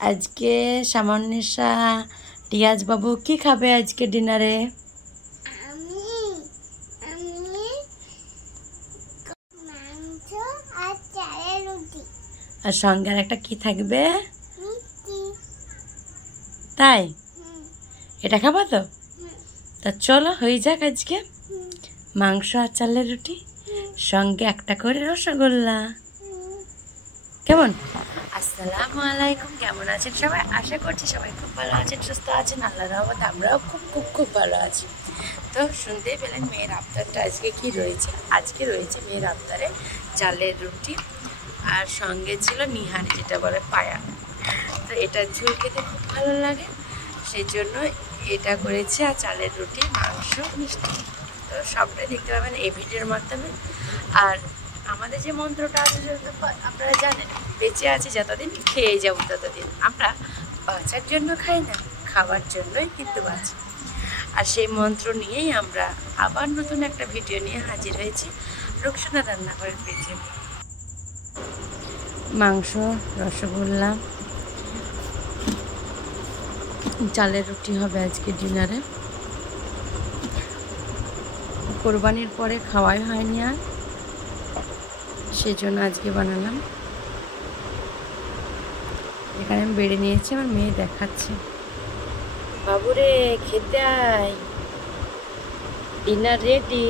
আজকে সামন্নেশা রিয়াজ বাবু কি খাবে আজকে ডিনারে? আর সঙ্গে আর একটা কি থাকবে? তাই এটা খাবো তো? তা চলো হয়ে যাক আজকে মাংস আর চালের রুটি, সঙ্গে একটা করে রসগোল্লা। কেমন? আসসালামু আলাইকুম, কেমন আছেন সবাই? আশা করছি সবাই খুব ভালো আছেন, সুস্থ আছেন। আল্লাহর রহমতে আমরাও খুব খুব খুব ভালো আছি। তো শুনতেই পেলেন মেয়ের আবদারটা আজকে কি রয়েছে। আজকে রয়েছে মেয়ের আবদারে চালের রুটি আর সঙ্গে ছিল নিহারি, যেটা বলে পায়া। তো এটা ঝোল খেতে খুব ভালো লাগে, সেই জন্য এটা করেছি। আর চালের রুটি, মাংস, মিষ্টি। তো সবটাই দেখতে পাবেন এই ভিডিওর মাধ্যমে। আর আমাদের যে মন্ত্রটা আছে, আপনারা জানেন, বেঁচে আছে যতদিন খেয়ে যাবো ততদিন। আমরা বাঁচার জন্য খাই না, খাওয়ার জন্যই কিন্তু বাঁচি। আর সেই মন্ত্র নিয়েই আমরা আবার নতুন একটা ভিডিও নিয়ে হাজির হয়েছি রুকসানা রান্নাঘরের পেজে। মাংস, রসগোল্লা, চালের রুটি হবে আজকে ডিনারে। কোরবানির পরে খাওয়াই হয়নি আর, সেজন্য আজকে বানালাম। এখানে আমি বেড়ে নিয়েছি, আমার মেয়ে দেখাচ্ছে। বাবুরে খেতে আয়, ডিনার রেডি।